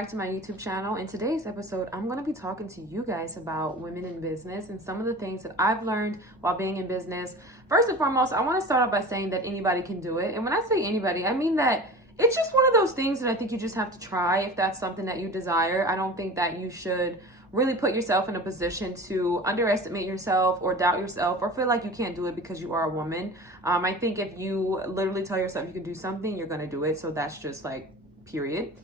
back to my YouTube channel. In today's episode, I'm going to be talking to you guys about women in business and some of the things that I've learned while being in business. First and foremost, I want to start off by saying that anybody can do it. And when I say anybody, I mean that it's just one of those things that I think you just have to try if that's something that you desire. I don't think that you should really put yourself in a position to underestimate yourself or doubt yourself or feel like you can't do it because you are a woman. I think if you literally tell yourself you can do something, you're going to do it. So that's just like, period.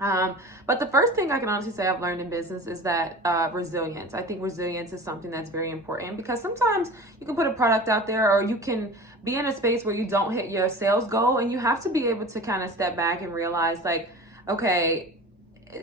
But the first thing I can honestly say I've learned in business is that resilience. I think resilience is something that's very important because sometimes you can put a product out there or you can be in a space where you don't hit your sales goal, and you have to be able to kind of step back and realize, like, okay,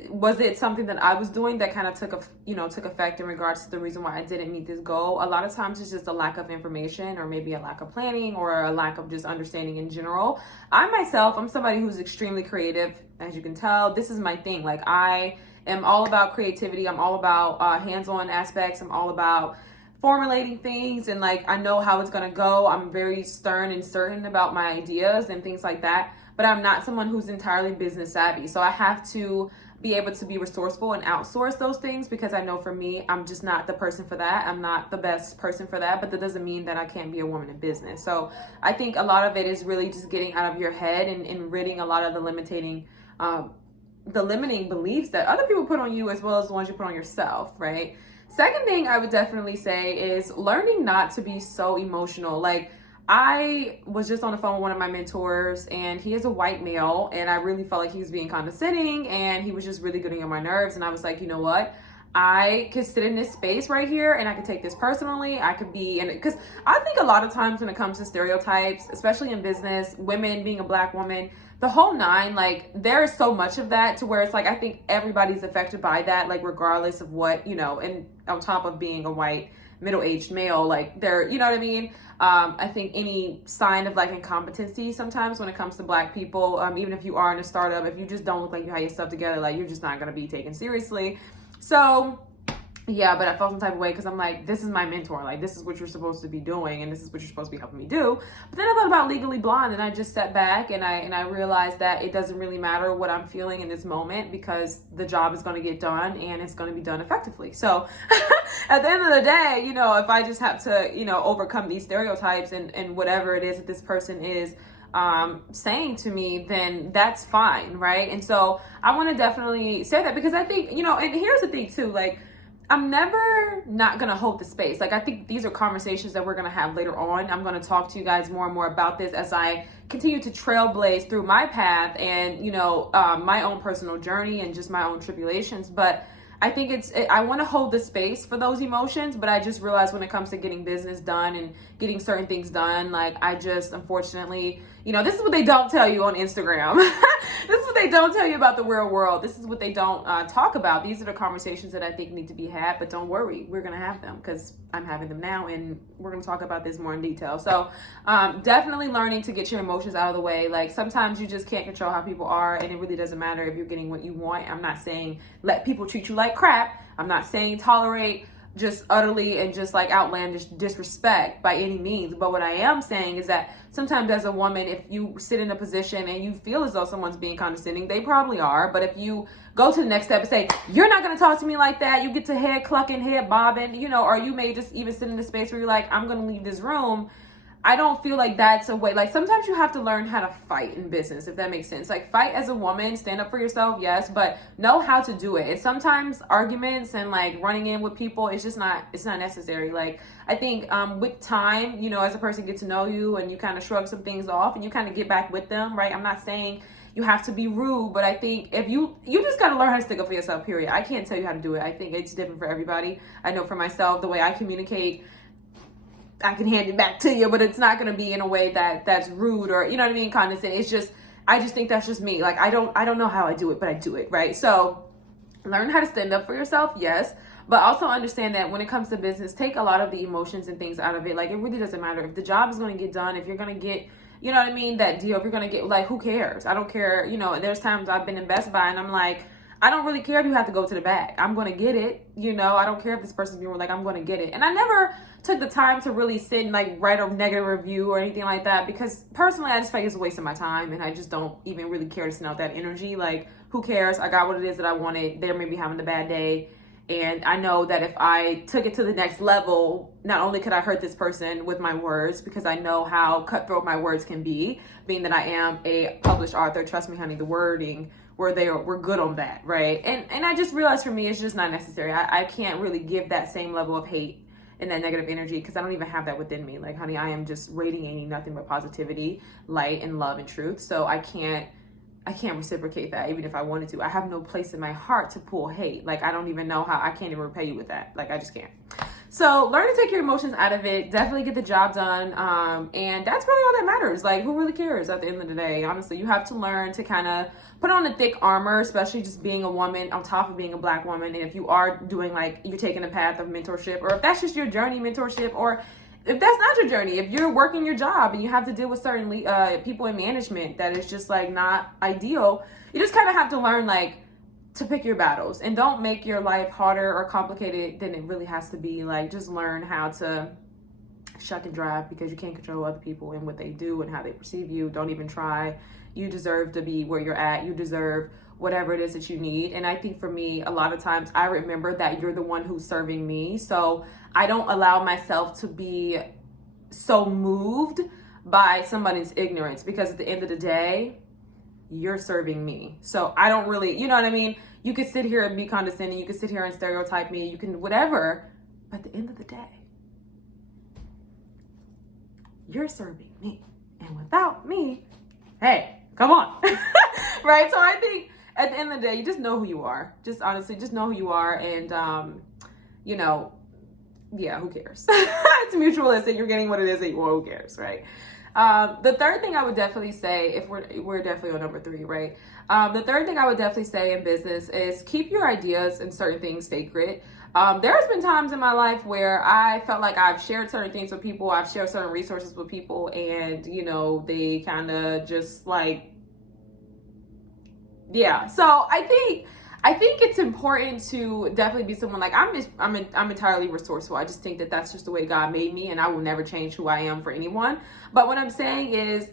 was it something that I was doing that kind of took effect in regards to the reason why I didn't meet this goal? A lot of times it's just a lack of information or maybe a lack of planning or a lack of just understanding in general. I'm somebody who's extremely creative. As you can tell, this is my thing. Like, I am all about creativity. I'm all about hands-on aspects. I'm all about formulating things, and like, I know how it's going to go. I'm very stern and certain about my ideas and things like that, but I'm not someone who's entirely business savvy. So I have to be able to be resourceful and outsource those things because I know for me, I'm just not the person for that. I'm not the best person for that, but that doesn't mean that I can't be a woman in business. So I think a lot of it is really just getting out of your head and ridding a lot of the limiting beliefs that other people put on you as well as the ones you put on yourself, right? Second thing I would definitely say is learning not to be so emotional. Like, I was just on the phone with one of my mentors, and he is a white male, and I really felt like he was being condescending, and he was just really getting on my nerves. And I was like, you know what? I could sit in this space right here, and I could take this personally. I could be in it, because I think a lot of times when it comes to stereotypes, especially in business, women, being a Black woman, the whole nine, like, there is so much of that to where it's like, I think everybody's affected by that, like, regardless of what, and on top of being a white middle-aged male, like, they're, you know what I mean? I think any sign of like incompetency sometimes when it comes to Black people, even if you are in a startup, if you just don't look like you have your stuff together, like, you're just not going to be taken seriously. So yeah, but I felt some type of way because I'm like, this is my mentor. Like, this is what you're supposed to be doing, and this is what you're supposed to be helping me do. But then I thought about Legally Blonde, and I just sat back and I realized that it doesn't really matter what I'm feeling in this moment because the job is going to get done and it's going to be done effectively. So at the end of the day, if I just have to, overcome these stereotypes and whatever it is that this person is saying to me, then that's fine, right? And so I want to definitely say that because I think, and here's the thing too, like, I'm never not going to hold the space. Like, I think these are conversations that we're going to have later on. I'm going to talk to you guys more and more about this as I continue to trailblaze through my path and, my own personal journey and just my own tribulations. But I think I want to hold the space for those emotions, but I just realized when it comes to getting business done and getting certain things done, like, I just, unfortunately, this is what they don't tell you on Instagram. This is what they don't tell you about the real world. This is what they don't talk about. These are the conversations that I think need to be had, but don't worry, we're going to have them because I'm having them now, and we're going to talk about this more in detail. So definitely learning to get your emotions out of the way. Like, sometimes you just can't control how people are, and it really doesn't matter if you're getting what you want. I'm not saying let people treat you like crap. I'm not saying tolerate just utterly and just like outlandish disrespect by any means. But what I am saying is that sometimes as a woman, if you sit in a position and you feel as though someone's being condescending, they probably are. But if you go to the next step and say, you're not going to talk to me like that, you get to head clucking, head bobbing, or you may just even sit in a space where you're like, I'm going to leave this room. I don't feel like that's a way. Like, sometimes you have to learn how to fight in business, if that makes sense. Like, fight as a woman, stand up for yourself, yes, but know how to do it. And sometimes arguments and like running in with people, it's not necessary. Like, I think with time, as a person gets to know you and you kind of shrug some things off and you kind of get back with them, right? I'm not saying you have to be rude, but I think if you just got to learn how to stick up for yourself, period. I can't tell you how to do it. I think it's different for everybody. I know for myself, the way I communicate, I can hand it back to you, but it's not going to be in a way that's rude or, you know what I mean, condescending. It's just, I just think that's just me. Like, I don't know how I do it, but I do it, right? So learn how to stand up for yourself, yes, but also understand that when it comes to business, take a lot of the emotions and things out of it. Like, it really doesn't matter if the job is going to get done, if you're going to get, you know what I mean, that deal, if you're going to get, like, who cares? I don't care. And there's times I've been in Best Buy and I'm like, I don't really care if you have to go to the back. I'm going to get it. You know, I don't care if this person's being like, I'm going to get it. And I never took the time to really sit and like write a negative review or anything like that, because personally, I just feel like it's a waste of my time, and I just don't even really care to send out that energy. Like, who cares? I got what it is that I wanted. They're maybe having a bad day. And I know that if I took it to the next level, not only could I hurt this person with my words, because I know how cutthroat my words can be, being that I am a published author. Trust me, honey, the wording, we're good on that, right? And I just realized for me, it's just not necessary. I can't really give that same level of hate and that negative energy, because I don't even have that within me. Like, honey, I am just radiating nothing but positivity, light, and love and truth. So I can't reciprocate that, even if I wanted to. I have no place in my heart to pull hate. Like, I don't even know how. I can't even repay you with that. Like, I just can't. So learn to take your emotions out of it. Definitely get the job done. And that's really all that matters. Like, who really cares at the end of the day? Honestly, you have to learn to kind of put on the thick armor, especially just being a woman on top of being a Black woman. And if you are doing, like, you're taking a path of mentorship, or if that's just your journey, mentorship, or if that's not your journey, if you're working your job and you have to deal with certain people in management that is just like not ideal, you just kind of have to learn like to pick your battles, and don't make your life harder or complicated than it really has to be. Like, just learn how to shuck and drive, because you can't control other people and what they do and how they perceive you. Don't even try. You deserve to be where you're at. You deserve whatever it is that you need. And I think for me, a lot of times I remember that you're the one who's serving me. So I don't allow myself to be so moved by somebody's ignorance, because at the end of the day, you're serving me. So I don't really, you know what I mean? You could sit here and be condescending. You could sit here and stereotype me. You can whatever. But at the end of the day, you're serving me. And without me, hey, come on. Right? So I think at the end of the day, you just know who you are. Just honestly, just know who you are. And, you know, yeah, who cares? It's mutualistic. You're getting what it is that you want. Who cares, right? The third thing I would definitely say, if we're definitely on number 3, right? The third thing I would definitely say in business is keep your ideas and certain things sacred. There's been times in my life where I felt like I've shared certain things with people. I've shared certain resources with people, and, you know, they kind of just like, yeah. So I think it's important to definitely be someone like, I'm entirely resourceful. I just think that that's just the way God made me, and I will never change who I am for anyone. But what I'm saying is,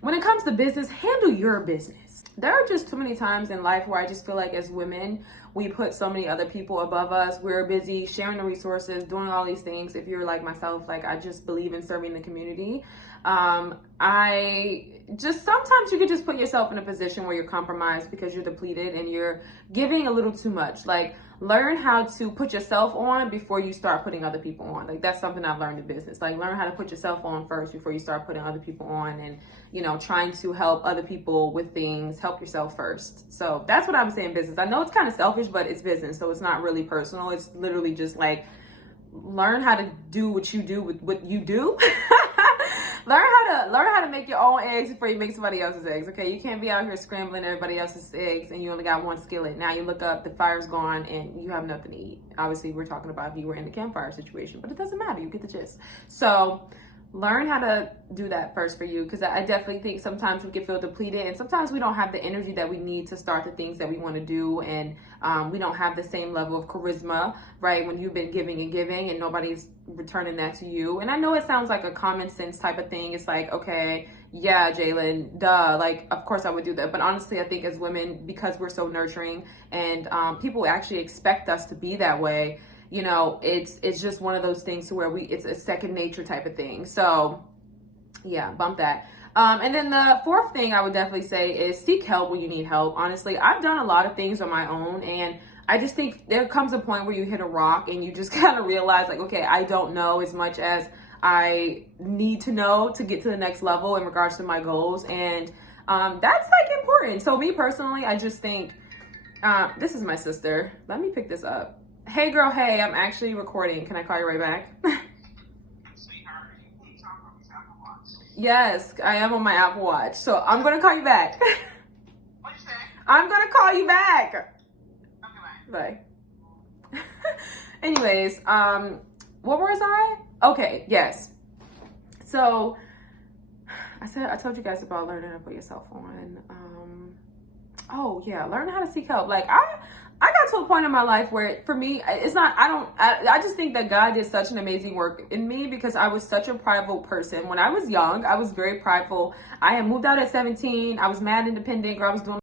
when it comes to business, handle your business. There are just too many times in life where I just feel like as women, we put so many other people above us. We're busy sharing the resources, doing all these things. If you're like myself, like, I just believe in serving the community. I just, sometimes you can just put yourself in a position where you're compromised because you're depleted and you're giving a little too much. Like, learn how to put yourself on before you start putting other people on. Like, that's something I've learned in business. Like, learn how to put yourself on first before you start putting other people on, and, you know, trying to help other people with things. Help yourself first. So that's what I would say in business. I know it's kind of selfish, but it's business, so it's not really personal. It's literally just like, learn how to do what you do with what you do. Learn how to make your own eggs before you make somebody else's eggs. Okay, you can't be out here scrambling everybody else's eggs and you only got one skillet. Now you look up, the fire's gone, and you have nothing to eat. Obviously, we're talking about if you were in the campfire situation, but it doesn't matter. You get the gist. So learn how to do that first for you, because I definitely think sometimes we can feel depleted, and sometimes we don't have the energy that we need to start the things that we want to do, and we don't have the same level of charisma, right, when you've been giving and nobody's returning that to you. And I know it sounds like a common sense type of thing. It's like, okay, yeah, Jalen, duh, like, of course I would do that. But honestly, I think as women, because we're so nurturing, and people actually expect us to be that way, you know, it's just one of those things to where it's a second nature type of thing. So yeah, bump that. And then the fourth thing I would definitely say is seek help when you need help. Honestly, I've done a lot of things on my own, and I just think there comes a point where you hit a rock and you just kind of realize, like, okay, I don't know as much as I need to know to get to the next level in regards to my goals. And that's like important. So me personally, I just think, this is my sister. Let me pick this up. Hey girl, hey, I'm actually recording. Can I call you right back? Sweetheart, you need to talk on this Apple Watch. Yes, I am on my Apple Watch. So I'm going to call you back. What'd you say? I'm going to call you back. Okay, Bye. Anyways, what was I? Okay, yes. So I told you guys about learning to put yourself on. Oh yeah, learn how to seek help. Like I got to a point in my life where for me it's not I just think that God did such an amazing work in me because I was such a prideful person. When I was young, I was very prideful. I had moved out at 17. I was mad independent, girl. I was doing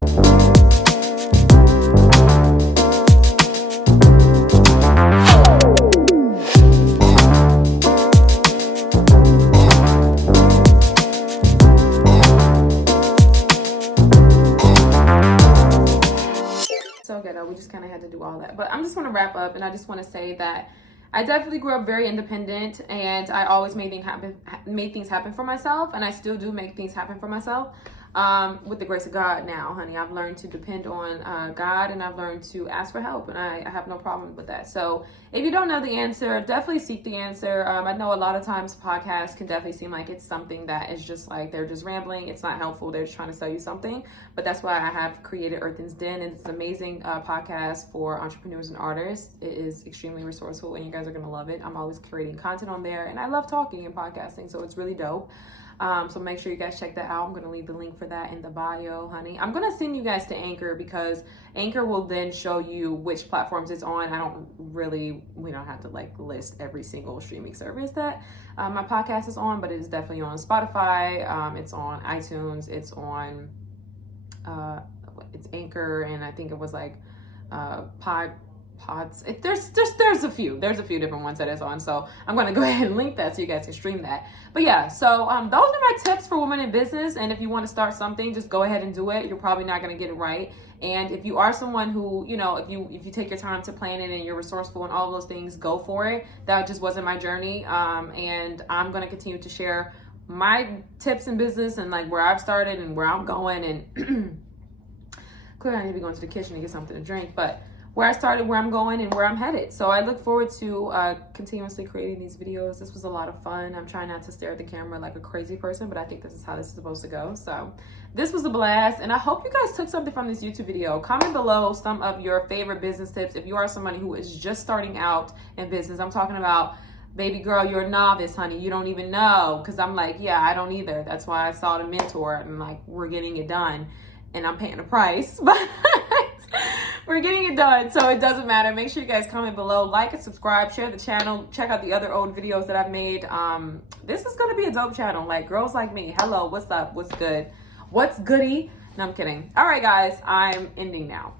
so ghetto. We just kind of had to do all that. But I'm just want to wrap up, and I just want to say that I definitely grew up very independent, and I always made things happen for myself, and I still do make things happen for myself. With the grace of God now, honey, I've learned to depend on God, and I've learned to ask for help, and I have no problem with that. So if you don't know the answer, definitely seek the answer. I know a lot of times podcasts can definitely seem like it's something that is just like they're just rambling. It's not helpful. They're just trying to sell you something. But that's why I have created Earthen's Den, and it's an amazing podcast for entrepreneurs and artists. It is extremely resourceful, and you guys are going to love it. I'm always creating content on there, and I love talking and podcasting, so it's really dope. So make sure you guys check that out. I'm going to leave the link for that in the bio, honey. I'm going to send you guys to Anchor because Anchor will then show you which platforms it's on. We don't have to like list every single streaming service that my podcast is on, but it is definitely on Spotify. It's on iTunes. It's on, it's Anchor. And I think it was like Pods. There's a few different ones that it's on, so I'm going to go ahead and link that so you guys can stream that. But yeah, so those are my tips for women in business. And if you want to start something, just go ahead and do it. You're probably not going to get it right. And if you are someone who, if you take your time to plan it and you're resourceful and all of those things, go for it. That just wasn't my journey. And I'm going to continue to share my tips in business and like where I've started and where I'm going. And clearly I need to be going to the kitchen to get something to drink, but where I started, where I'm going, and where I'm headed. So I look forward to continuously creating these videos. This was a lot of fun. I'm trying not to stare at the camera like a crazy person, but I think this is how this is supposed to go. So this was a blast, and I hope you guys took something from this YouTube video. Comment below some of your favorite business tips. If you are somebody who is just starting out in business, I'm talking about, baby girl, you're a novice, honey. You don't even know. Because I'm like, yeah, I don't either. That's why I saw the mentor, and like, we're getting it done. And I'm paying a price, but we're getting it done, so it doesn't matter. Make sure you guys comment below, like and subscribe, share the channel, check out the other old videos that I've made. This is gonna be a dope channel, like girls like me. Hello, what's up, what's good, what's goody? No, I'm kidding. All right, guys, I'm ending now.